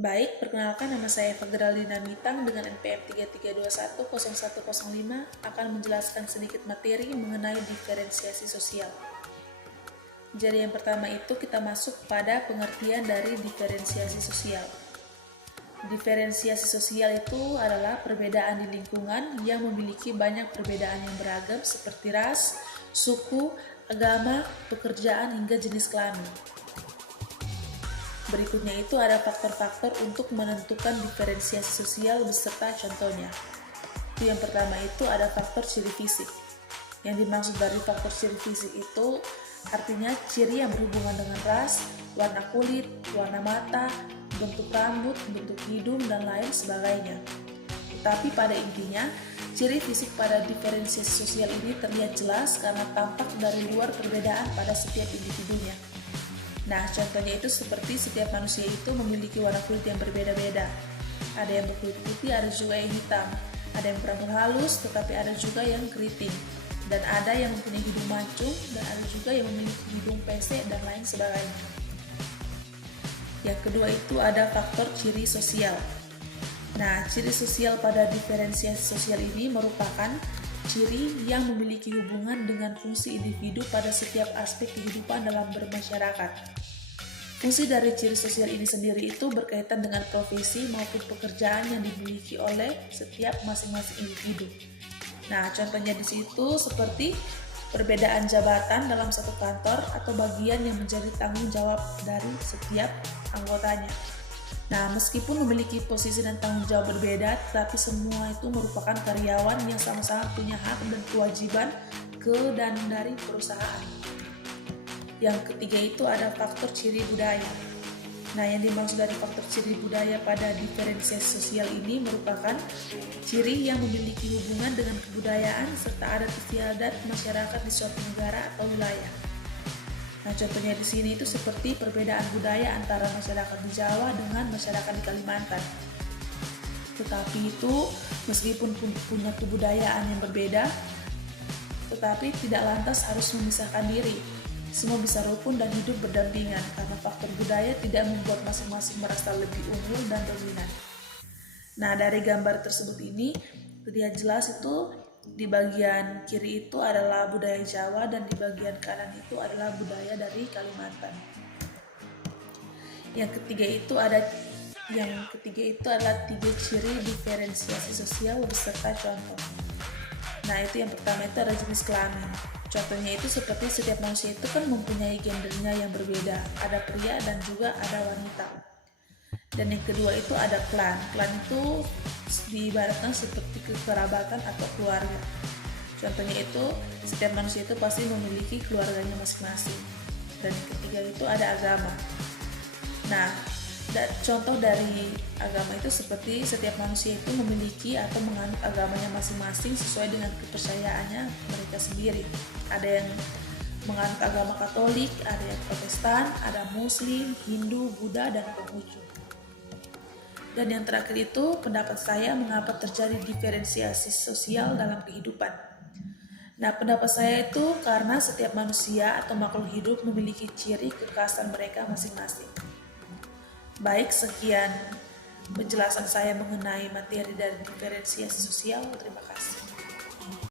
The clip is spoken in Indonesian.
Baik, perkenalkan nama saya Fagralina Mitang dengan NPM 33210105 akan menjelaskan sedikit materi mengenai diferensiasi sosial. Jadi yang pertama itu kita masuk pada pengertian dari diferensiasi sosial. Diferensiasi sosial itu adalah perbedaan di lingkungan yang memiliki banyak perbedaan yang beragam seperti ras, suku, agama, pekerjaan, hingga jenis kelamin. Berikutnya itu ada faktor-faktor untuk menentukan diferensiasi sosial beserta contohnya. Itu yang pertama itu ada faktor ciri fisik. Yang dimaksud dari faktor ciri fisik itu artinya ciri yang berhubungan dengan ras, warna kulit, warna mata, bentuk rambut, bentuk hidung, dan lain sebagainya. Tapi pada intinya, ciri fisik pada diferensiasi sosial ini terlihat jelas karena tampak dari luar perbedaan pada setiap individunya. Nah, contohnya itu seperti setiap manusia itu memiliki warna kulit yang berbeda-beda. Ada yang berkulit putih, ada juga yang hitam. Ada yang berambut halus, tetapi ada juga yang keriting. Dan ada yang mempunyai hidung mancung, dan ada juga yang memiliki hidung pesek, dan lain sebagainya. Yang kedua itu ada faktor ciri sosial. Nah, ciri sosial pada diferensiasi sosial ini merupakan ciri yang memiliki hubungan dengan fungsi individu pada setiap aspek kehidupan dalam bermasyarakat. Fungsi dari ciri sosial ini sendiri itu berkaitan dengan profesi maupun pekerjaan yang dimiliki oleh setiap masing-masing individu. Nah, contohnya di situ seperti perbedaan jabatan dalam satu kantor atau bagian yang menjadi tanggung jawab dari setiap anggotanya. Nah, meskipun memiliki posisi dan tanggung jawab berbeda, tetapi semua itu merupakan karyawan yang sama-sama punya hak dan kewajiban ke dan dari perusahaan. Yang ketiga itu ada faktor ciri budaya. Nah, yang dimaksud dari faktor ciri budaya pada diferensiasi sosial ini merupakan ciri yang memiliki hubungan dengan kebudayaan serta adat istiadat masyarakat di suatu negara atau wilayah. Nah, contohnya di sini itu seperti perbedaan budaya antara masyarakat di Jawa dengan masyarakat di Kalimantan. Tetapi itu meskipun punya kebudayaan yang berbeda, tetapi tidak lantas harus memisahkan diri. Semua bisa rukun dan hidup berdampingan karena faktor budaya tidak membuat masing-masing merasa lebih unggul dan dominan. Nah, dari gambar tersebut ini terlihat jelas itu di bagian kiri itu adalah budaya Jawa dan di bagian kanan itu adalah budaya dari Kalimantan. Yang ketiga itu adalah 3 ciri diferensiasi sosial beserta contoh. Nah, itu yang pertama itu ada jenis kelamin. Contohnya itu seperti setiap manusia itu kan mempunyai gendernya yang berbeda. Ada pria dan juga ada wanita. Dan yang kedua itu ada klan. Klan itu diibaratkan seperti kekerabatan atau keluarga. Contohnya itu setiap manusia itu pasti memiliki keluarganya masing-masing. Dan yang ketiga itu ada agama. Nah, contoh dari agama itu seperti setiap manusia itu memiliki atau menganut agamanya masing-masing sesuai dengan kepercayaannya mereka sendiri. Ada yang menganut agama Katolik, ada yang Protestan, ada Muslim, Hindu, Buddha, dan Konghucu. Dan yang terakhir itu pendapat saya mengapa terjadi diferensiasi sosial dalam kehidupan. Nah, pendapat saya itu karena setiap manusia atau makhluk hidup memiliki ciri kekhasan mereka masing-masing. Baik, sekian penjelasan saya mengenai materi dari diferensiasi sosial. Terima kasih.